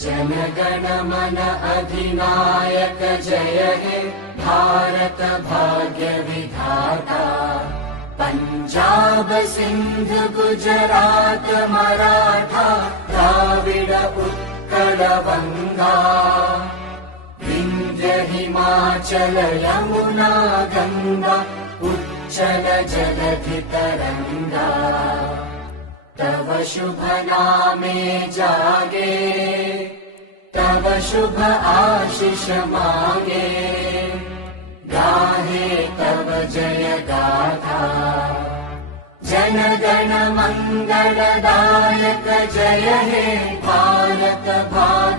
जनगण मन अधिनायक जय हे भारत भाग्य विधाता। पंजाब सिंध गुजरात मराठा द्राविड उत्कल बंगा। विंध्य हिमाचल यमुना गंगा उच्चल जलधि तरंगा। तव शुभ नामे जागे तव शुभ आशीष मांगे। गाहे तव जय गाथा जनगण मंगलदायक जय हे भारत भाग्य